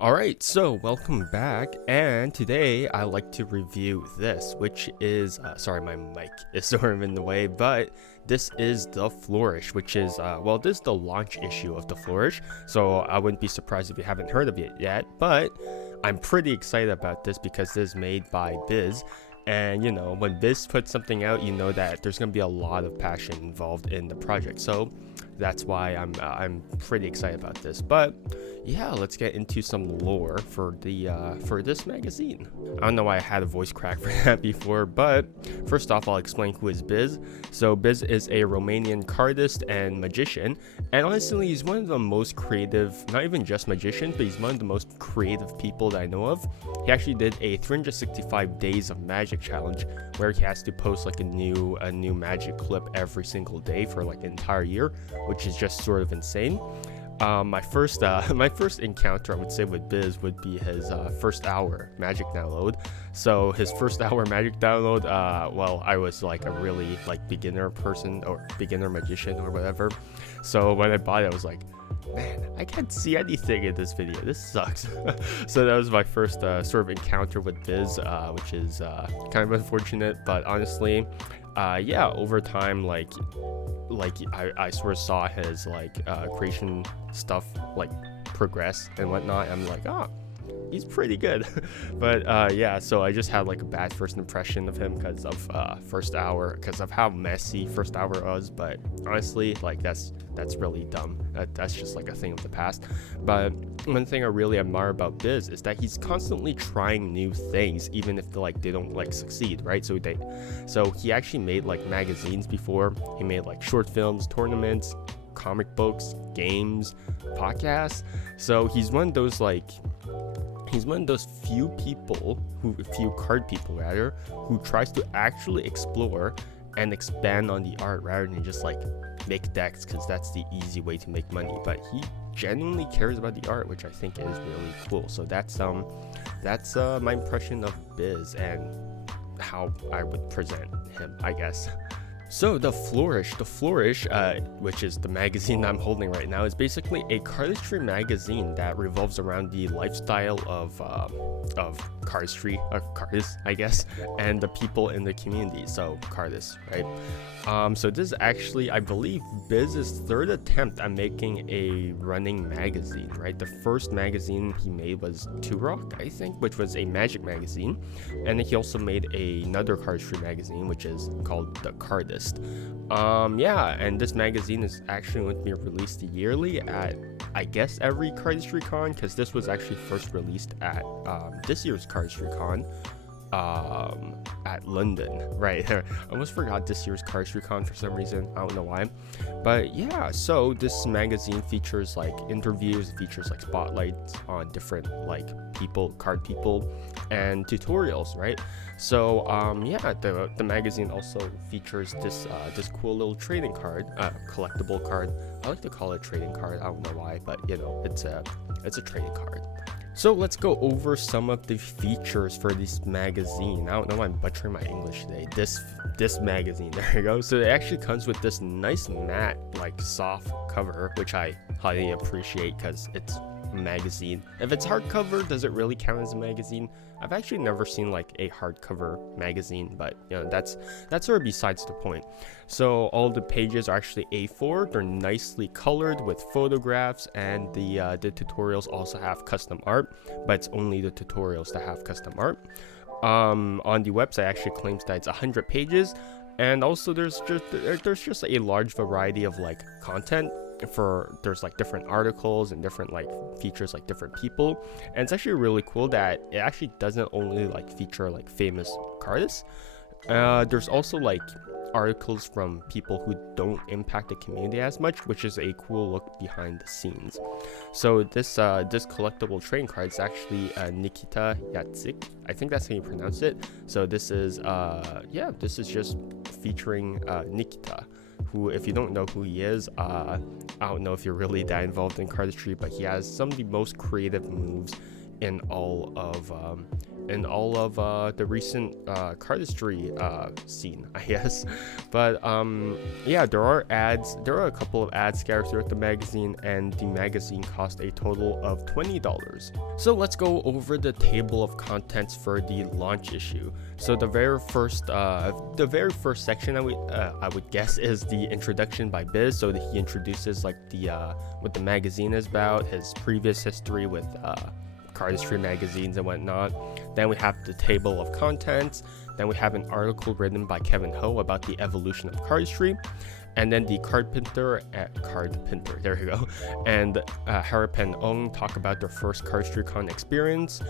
Alright, so welcome back, and today I like to review this, which is, sorry my mic is sort of in the way, but this is the Flourish, which is, this is the launch issue of the Flourish, so I wouldn't be surprised if you haven't heard of it yet, but I'm pretty excited about this because this is made by Biz. And when Biz puts something out, you know that there's gonna be a lot of passion involved in the project. So that's why I'm pretty excited about this. But yeah, let's get into some lore for this magazine. I don't know why I had a voice crack for that before, but first off, I'll explain who is Biz. So Biz is a Romanian cardist and magician, and honestly, he's one of the most creative, not even just magician, but he's one of the most creative people that I know of. He actually did a 365 days of magic challenge where he has to post like a new magic clip every single day for like an entire year, which is just sort of insane. My first encounter, I would say, with Biz would be his first hour magic download. So his first hour magic download, I was like a really like beginner person or beginner magician or whatever. So when I bought it, I was like, man, I can't see anything in this video. This sucks. So that was my first sort of encounter with Biz, which is kind of unfortunate, but honestly, over time, I sort of saw his creation stuff like progress and whatnot. I'm like, he's pretty good. But so I just had like a bad first impression of him because of first hour, because of how messy first hour was. But honestly, like that's really dumb. That's just like a thing of the past. But one thing I really admire about Biz is that he's constantly trying new things, even if they don't like succeed, right? So he actually made like magazines before. He made like short films, tournaments, comic books, games, podcasts. So he's one of those few card people rather, who tries to actually explore and expand on the art rather than just like make decks, because that's the easy way to make money. But he genuinely cares about the art, which I think is really cool. So that's my impression of Biz and how I would present him, I guess. So the Flourish, which is the magazine I'm holding right now, is basically a cardistry magazine that revolves around the lifestyle of cardistry, cardists, I guess, and the people in the community. So cardists, right? So this is actually, I believe, Biz's third attempt at making a running magazine, right? The first magazine he made was Rock, I think, which was a magic magazine, and then he also made another cardistry magazine, which is called The Cardist. And this magazine is actually going to be released yearly at, I guess, every cardistry con, because this was actually first released at this year's cardistry con at London, right? I almost forgot this year's cardistry con for some reason. I don't know why, but yeah. So this magazine features like interviews, features like spotlights on different like card people, and tutorials, right? So the magazine also features this cool little trading card, collectible card. I like to call it a trading card. I don't know why, but it's a trading card. So let's go over some of the features for this magazine. I don't know why I'm butchering my English today. This magazine, there you go. So it actually comes with this nice matte, like soft cover, which I highly appreciate because it's a magazine. If it's hardcover, does it really count as a magazine? I've actually never seen like a hardcover magazine, but that's sort of besides the point. So all the pages are actually A4. They're nicely colored with photographs, and the tutorials also have custom art, but it's only the tutorials that have custom art. On the website, actually claims that it's 100 pages, and also there's just a large variety of like content. There's like different articles and different like features like different people, and it's actually really cool that it actually doesn't only like feature like famous cardists. There's also like articles from people who don't impact the community as much, which is a cool look behind the scenes. So this collectible trading card is actually Nikita Yatzik. I think that's how you pronounce it. So this is just featuring Nikita, who, if you don't know who he is, I don't know if you're really that involved in cardistry, but he has some of the most creative moves in all of the recent cardistry scene, I guess. But yeah, there are a couple of ads scattered throughout the magazine, and the magazine cost a total of $20. So let's go over the table of contents for the launch issue. So the very first section I would guess is the introduction by Biz, so that he introduces like what the magazine is about, his previous history with cardistry magazines and whatnot. Then we have the table of contents. Then we have an article written by Kevin Ho about the evolution of cardistry. And then the card pinter, there you go, and Harapan Ong talk about their first CardistryCon experience.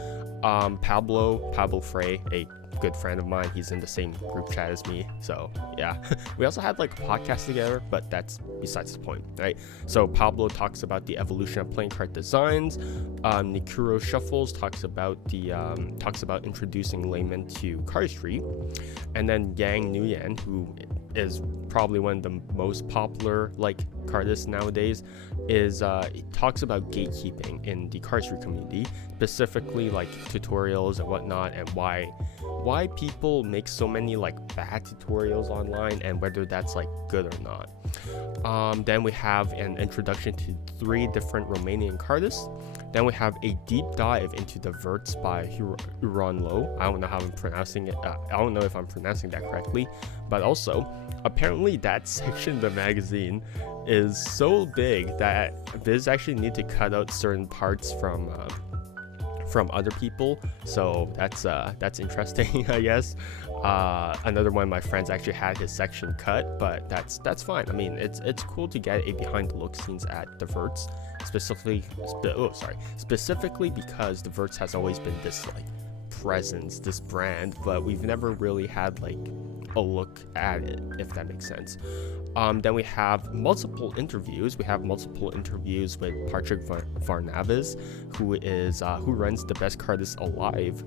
Pablo Frey, a good friend of mine, he's in the same group chat as me, so yeah. We also had like a podcast together, but that's besides the point, right? So Pablo talks about the evolution of playing card designs. Nikuro Shuffles talks about introducing laymen to cardistry. And then Yang Nguyen, who is probably one of the most popular like cardists nowadays, talks about gatekeeping in the cardistry community, specifically like tutorials and whatnot, and why people make so many like bad tutorials online, and whether that's like good or not. Then we have an introduction to 3 different Romanian cardists. Then we have a deep dive into the verts by Huron Lo. I don't know how I'm pronouncing it. I don't know if I'm pronouncing that correctly, but also apparently that section of the magazine is so big that Viz actually need to cut out certain parts from other people, so that's interesting, I guess. Another one of my friends actually had his section cut, but that's fine. I mean, it's cool to get a behind the look scenes at the verts, specifically because the verts has always been this like presence, this brand, but we've never really had like a look at it, if that makes sense. Then we have multiple interviews. We have multiple interviews with Patrick Varnavas, who runs the Best Cardist Alive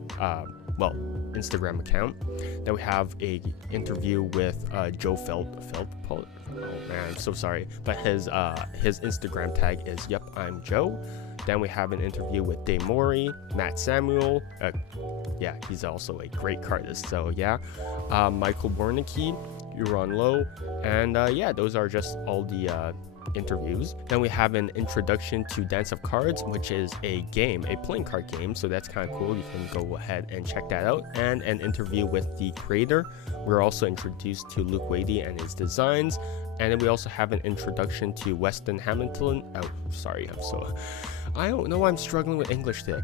Instagram account. Then we have a interview with Joe Feldpol. Oh man, I'm so sorry, but his Instagram tag is Yup I'm Joe. Then we have an interview with Dave Mori, Matt Samuel. Yeah, he's also a great cardist. So yeah, Michael Bornicki, Huron Lo, and yeah, those are just all the interviews. Then we have an introduction to Dance of Cards, which is a playing card game, so that's kind of cool. You can go ahead and check that out. And an interview with the creator. We're also introduced to Luke Wadey and his designs. And then we also have an introduction to Weston Hamilton. Oh, sorry, I don't know why I'm struggling with English today.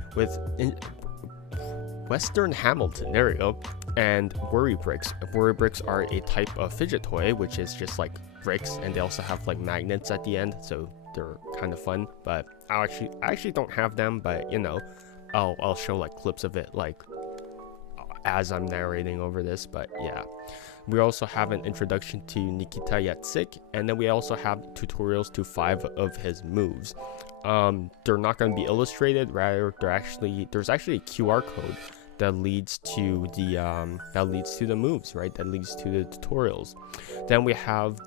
Western Hamilton, there we go. And Worry Bricks. Worry Bricks are a type of fidget toy, which is just like bricks, and they also have like magnets at the end, so they're kind of fun. But I actually don't have them, but you know, I'll show like clips of it like as I'm narrating over this. But yeah, we also have an introduction to Nikita Yatsik, and then we also have tutorials to 5 of his moves. They're not going to be illustrated, rather there's actually a QR code that leads to the moves, right? That leads to the tutorials. Then we have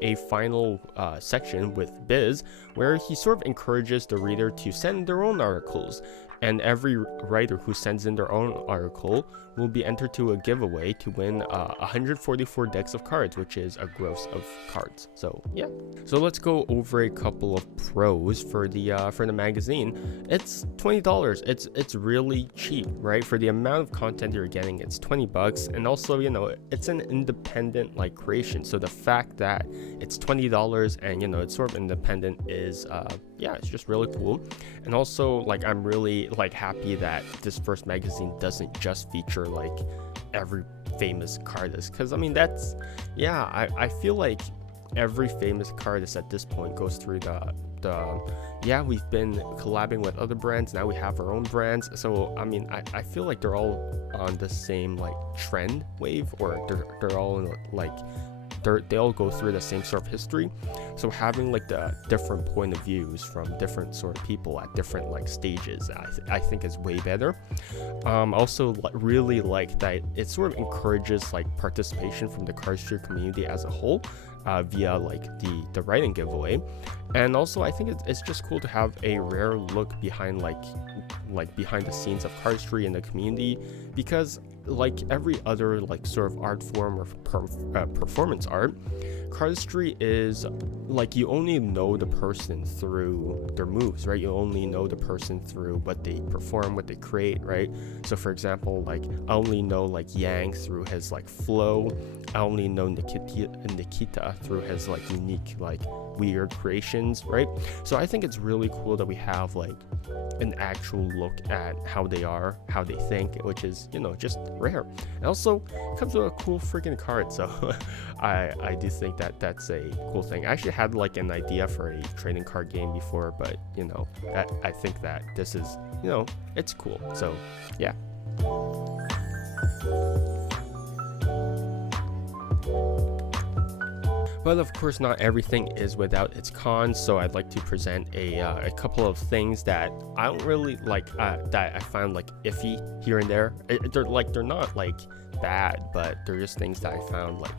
a final section with Biz, where he sort of encourages the reader to send their own articles, and every writer who sends in their own article will be entered to a giveaway to win 144 decks of cards, which is a gross of cards. So yeah, so let's go over a couple of pros for the magazine. It's $20. It's really cheap, right? For the amount of content you're getting, it's $20, and also, you know, it's an independent like creation, so the fact that it's $20 and, you know, it's sort of independent is yeah, it's just really cool. And also, like, I'm really like happy that this first magazine doesn't just feature like every famous cardist, because I mean, that's, yeah, I feel like every famous cardist at this point goes through yeah, we've been collabing with other brands, now we have our own brands. So I mean, I feel like they're all on the same like trend wave, or they're all in like they all go through the same sort of history. So having like the different point of views from different sort of people at different like stages, I think is way better. Also really like that it sort of encourages like participation from the cardistry community as a whole, via like the writing giveaway. And also I think it's just cool to have a rare look behind like behind the scenes of cardistry in the community, because like every other like sort of art form or performance art, cardistry is like you only know the person through their moves, right? You only know the person through what they perform, what they create, right? So for example, like I only know like Yang through his like flow. I only know Nikita through his like unique like weird creations, right? So I think it's really cool that we have like an actual look at how they are, how they think, which is, you know, just rare. And also it comes with a cool freaking card, so I do think that that's a cool thing. I actually had like an idea for a trading card game before, but you know, I think that this is, you know, it's cool. So yeah. But of course, not everything is without its cons, so I'd like to present a couple of things that I don't really like, that I found like iffy here and there. They're not like bad, but they're just things that I found like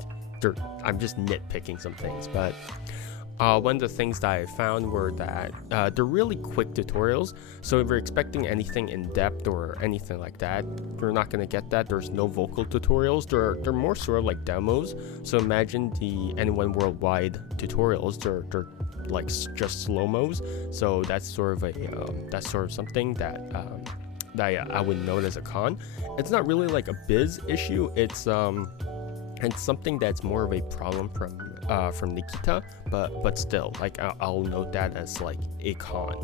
I'm just nitpicking some things. But one of the things that I found were that they're really quick tutorials, so if you're expecting anything in depth or anything like that, you're not going to get that. There's no vocal tutorials. They're more sort of like demos. So imagine the Anyone Worldwide tutorials, they're like just slow-mos. So that's sort of something that I would note as a con. It's not really like a biz issue. It's something that's more of a problem from Nikita, but still, like I'll note that as like a con.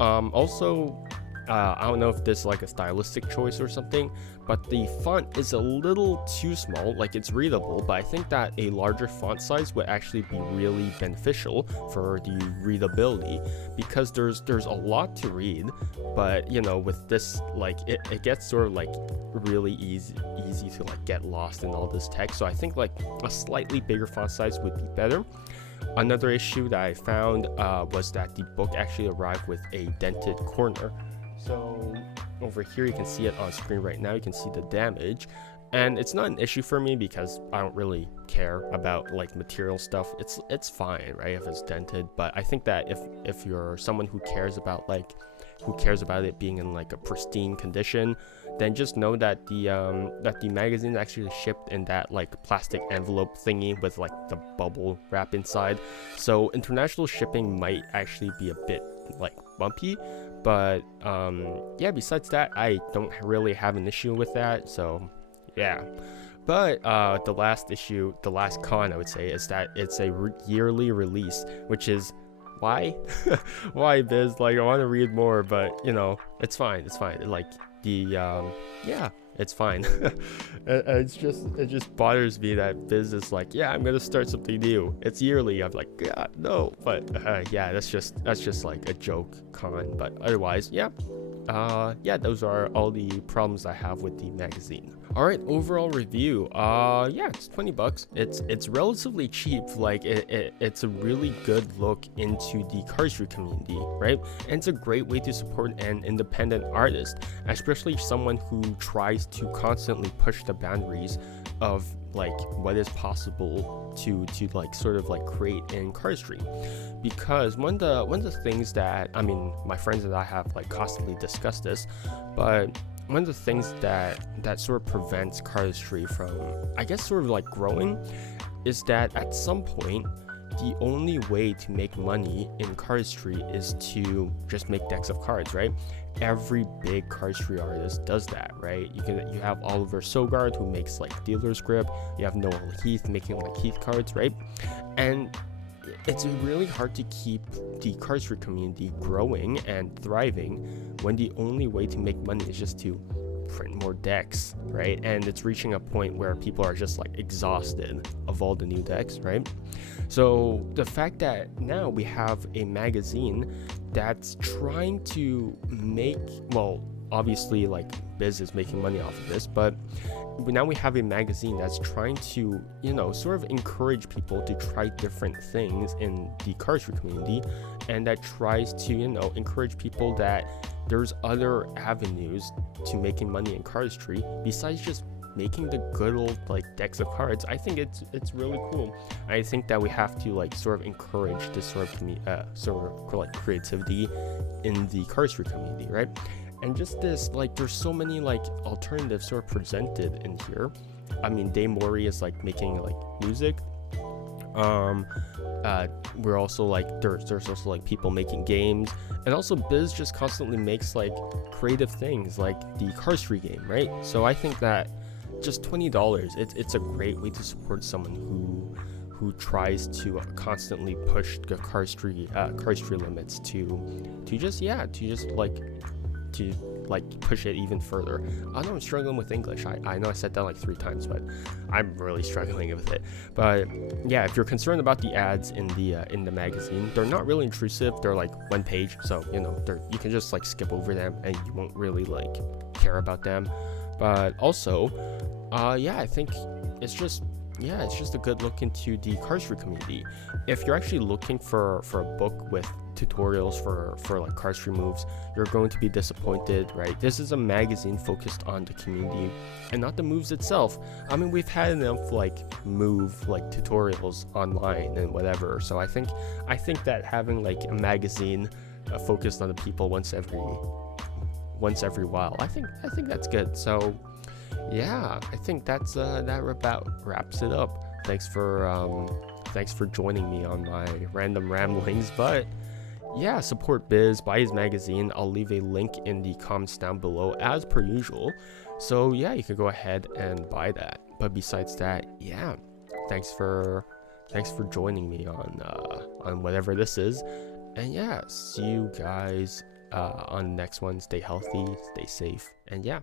Also, I don't know if this is like a stylistic choice or something, but the font is a little too small. Like it's readable, but I think that a larger font size would actually be really beneficial for the readability, because there's a lot to read, but you know, with this, like it gets sort of like really easy to like get lost in all this text. So I think like a slightly bigger font size would be better. Another issue that I found was that the book actually arrived with a dented corner. So over here you can see it on screen right now. You can see the damage, and it's not an issue for me because I don't really care about like material stuff. It's fine, right, if it's dented. But I think that if you're someone who cares about it being in like a pristine condition, then just know that the magazine is actually shipped in that like plastic envelope thingy with like the bubble wrap inside. So international shipping might actually be a bit like bumpy, but yeah, besides that, I don't really have an issue with that. So yeah. But the last con I would say is that it's a yearly release, which is why why Biz, like I want to read more, but you know, it's fine, like yeah, it's fine. It just bothers me that Biz is like, yeah, I'm gonna start something new, it's yearly. I'm like, yeah, no. But yeah, that's just like a joke con. But otherwise, yeah, those are all the problems I have with the magazine. All right, overall review. Yeah, it's $20. It's relatively cheap. Like it's a really good look into the cardistry community, right? And it's a great way to support an independent artist, especially someone who tries to constantly push the boundaries of like what is possible to like sort of like create in cardistry. Because one of the things that, I mean, my friends and I have like constantly discussed this, but one of the things that sort of prevents cardistry from, I guess, sort of like growing, is that at some point the only way to make money in cardistry is to just make decks of cards, right? Every big cardistry artist does that, right? You have Oliver Sogard, who makes like dealer's grip. You have Noel Heath making like Heath cards, right? And it's really hard to keep the cardistry community growing and thriving when the only way to make money is just to print more decks, right? And it's reaching a point where people are just like exhausted of all the new decks, right? So the fact that now we have a magazine that's trying to make, well, obviously like Biz is making money off of this, but now we have a magazine that's trying to, sort of encourage people to try different things in the cardistry community, and that tries to, encourage people that there's other avenues to making money in cardistry besides just making the good old like decks of cards. I think it's really cool. I think that we have to like sort of encourage this sort of like creativity in the cardistry community, right? And just this, like, there's so many like alternatives sort of presented in here. I mean, Dave Mori is like making like music. We're also like there's also like people making games, and also Biz just constantly makes like creative things like the cardistry game, right? So I think that just $20, it's a great way to support someone who tries to constantly push the cardistry limits to just push it even further. I know I'm struggling with English. I know I said that like 3 times, but I'm really struggling with it. But yeah, if you're concerned about the ads in the magazine, they're not really intrusive. They're like 1 page, so you can just like skip over them and you won't really like care about them. But also, I think it's just a good look into the cardistry community. If you're actually looking for a book with tutorials for like cardistry moves, you're going to be disappointed, right? This is a magazine focused on the community and not the moves itself. I mean, we've had enough like move like tutorials online and whatever, so I think that having like a magazine focused on the people once every while, I think that's good. So yeah, I think that about wraps it up. Thanks for joining me on my random ramblings, but yeah, support Biz, buy his magazine. I'll leave a link in the comments down below as per usual. So yeah, you can go ahead and buy that. But besides that, yeah, thanks for joining me on whatever this is. And yeah, see you guys on the next one. Stay healthy, stay safe, and yeah.